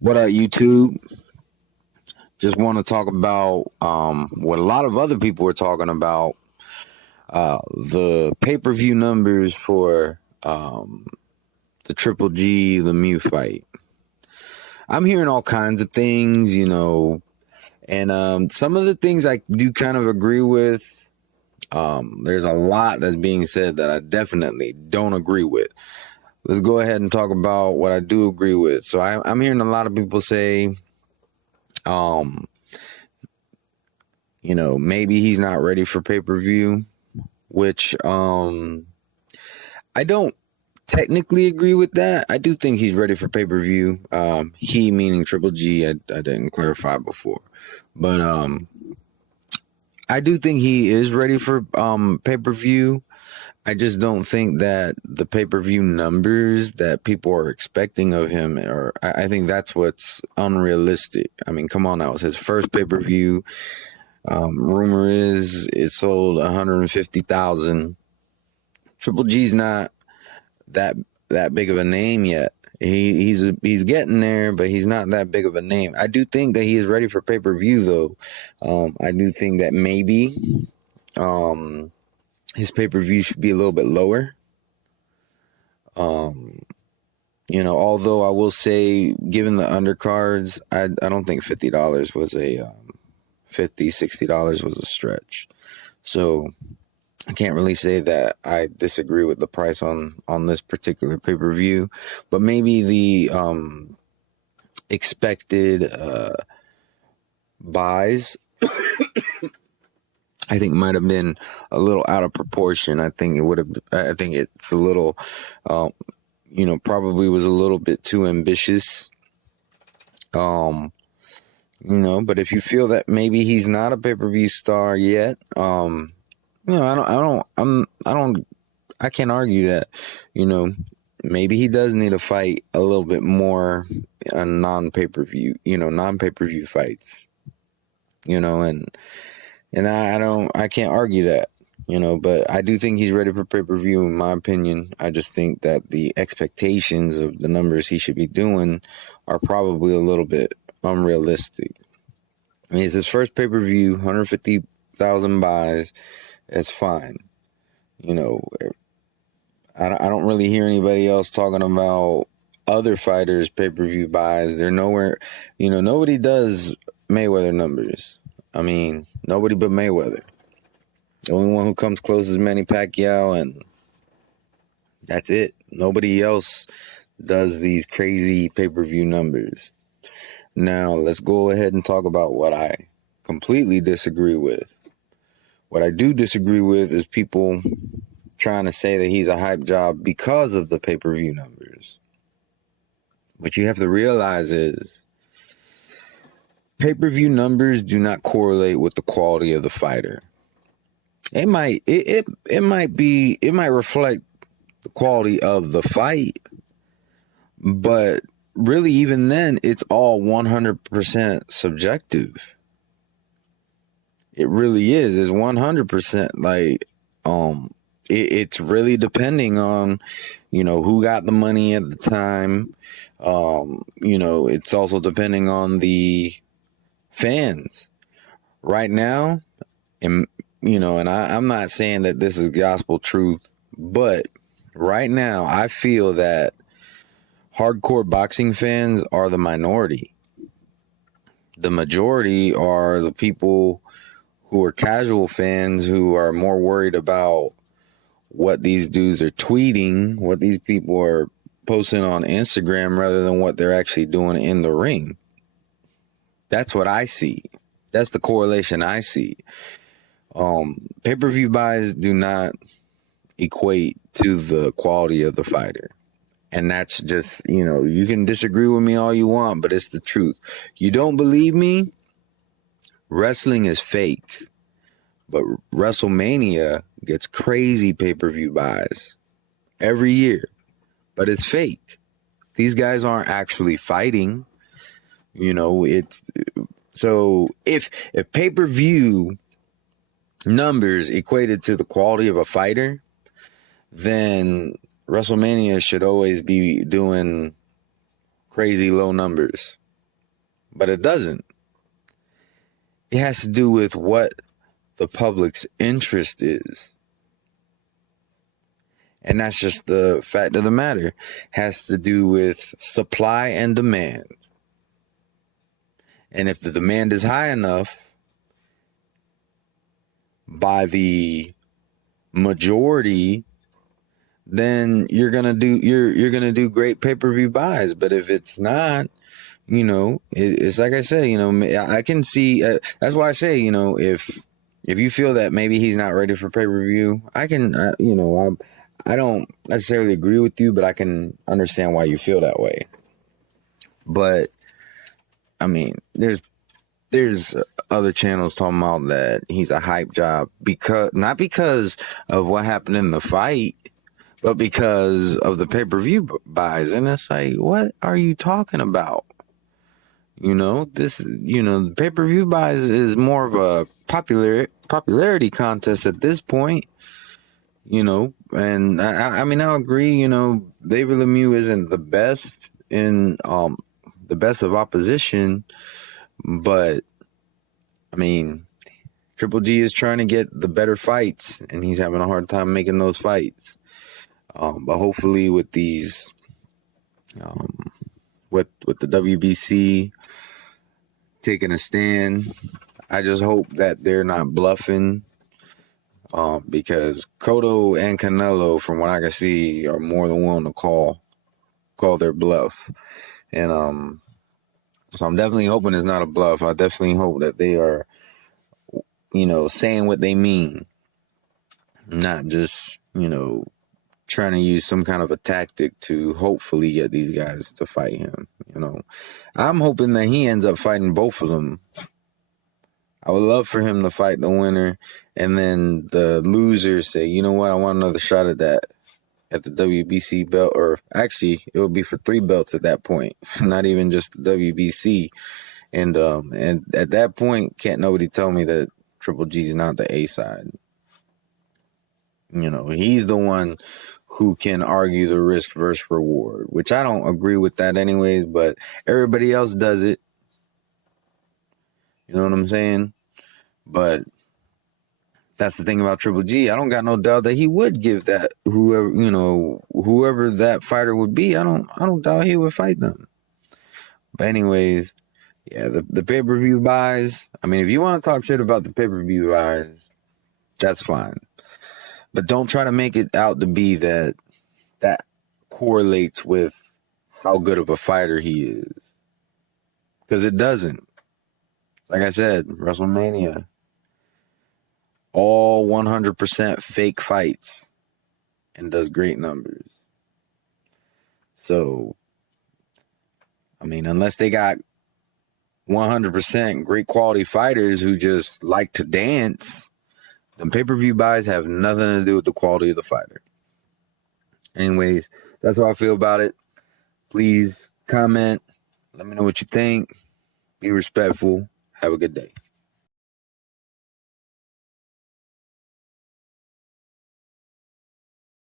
What up, YouTube? Just want to talk about what a lot of other people were talking about, the pay-per-view numbers for the Triple G Lemieux fight. I'm hearing all kinds of things, and some of the things I do kind of agree with. There's a lot that's being said that I definitely don't agree with. Let's go ahead and talk about what I do agree with. So I'm hearing a lot of people say, um, maybe he's not ready for pay-per-view, which I don't technically agree with that. I do think he's ready for pay-per-view. He meaning Triple G. I didn't clarify before, but I do think he is ready for pay-per-view. I just don't think that the pay-per-view numbers that people are expecting of him are. I think that's what's unrealistic. I mean, come on now, it's his first pay-per-view. Rumor is it sold 150,000. Triple G's not that big of a name yet. He's getting there, but he's not that big of a name. I do think that he is ready for pay-per-view though. I do think that maybe his pay-per-view should be a little bit lower. Although I will say, given the undercards, I don't think $50 was a $60 was a stretch. So I can't really say that I disagree with the price on this particular pay-per-view, but maybe the expected buys I think might have been a little out of proportion. I think it's a little probably was a little bit too ambitious. But if you feel that maybe he's not a pay-per-view star yet, I can't argue that, maybe he does need to fight a little bit more on non-pay-per-view fights, and I can't argue that, but I do think he's ready for pay-per-view in my opinion. I just think that the expectations of the numbers he should be doing are probably a little bit unrealistic. I mean, it's his first pay-per-view, 150,000 buys. It's fine. I don't really hear anybody else talking about other fighters' pay-per-view buys. They're nowhere, nobody does Mayweather numbers. I mean, nobody but Mayweather. The only one who comes close is Manny Pacquiao, and that's it. Nobody else does these crazy pay-per-view numbers. Now, let's go ahead and talk about what I completely disagree with. What I do disagree with is people trying to say that he's a hype job because of the pay-per-view numbers. What you have to realize is pay-per-view numbers do not correlate with the quality of the fighter. It might reflect the quality of the fight, but really even then it's all 100% subjective. It really is. It's 100% like it's really depending on, who got the money at the time. It's also depending on the fans. Right now, and I'm not saying that this is gospel truth, but right now I feel that hardcore boxing fans are the minority. The majority are the people who are casual fans who are more worried about what these dudes are tweeting, what these people are posting on Instagram rather than what they're actually doing in the ring. That's what I see. That's the correlation I see. Pay-per-view buys do not equate to the quality of the fighter. And that's just, you can disagree with me all you want, but it's the truth. You don't believe me? Wrestling is fake. But WrestleMania gets crazy pay-per-view buys every year. But it's fake. These guys aren't actually fighting. So if pay-per-view numbers equated to the quality of a fighter, then WrestleMania should always be doing crazy low numbers. but it doesn't. It has to do with what the public's interest is. And that's just the fact of the matter. It has to do with supply and demand. And if the demand is high enough by the majority, then you're gonna do great pay-per-view buys. But if it's not, it's like I say, I can see. That's why I say, if you feel that maybe he's not ready for pay-per-view, I can, I don't necessarily agree with you, but I can understand why you feel that way. But I mean, there's other channels talking about that he's a hype job not because of what happened in the fight, but because of the pay-per-view buys. And it's like, what are you talking about? The pay-per-view buys is more of a popularity contest at this point, and I mean, I'll agree, David Lemieux isn't the best in, the best of opposition, but I mean, Triple G is trying to get the better fights, and he's having a hard time making those fights. But hopefully with these, with the WBC taking a stand, I just hope that they're not bluffing, because Cotto and Canelo, from what I can see, are more than willing to call their bluff. And so I'm definitely hoping it's not a bluff. I definitely hope that they are, saying what they mean, not just, trying to use some kind of a tactic to hopefully get these guys to fight him. I'm hoping that he ends up fighting both of them. I would love for him to fight the winner, and then the loser say, you know what, I want another shot at that, at the WBC belt, or actually it would be for 3 belts at that point, not even just the WBC. And at that point, can't nobody tell me that Triple G's not the A side. He's the one who can argue the risk versus reward, which I don't agree with that anyways, but everybody else does it. You know what I'm saying? But that's the thing about Triple G. I don't got no doubt that he would give that whoever that fighter would be. I don't doubt he would fight them. But anyways, yeah, the pay-per-view buys. I mean, if you want to talk shit about the pay-per-view buys, that's fine. But don't try to make it out to be that correlates with how good of a fighter he is. Because it doesn't. Like I said, WrestleMania, all 100% fake fights, and does great numbers. So, I mean, unless they got 100% great quality fighters who just like to dance, the pay-per-view buys have nothing to do with the quality of the fighter. Anyways, that's how I feel about it. Please comment. Let me know what you think. Be respectful. Have a good day.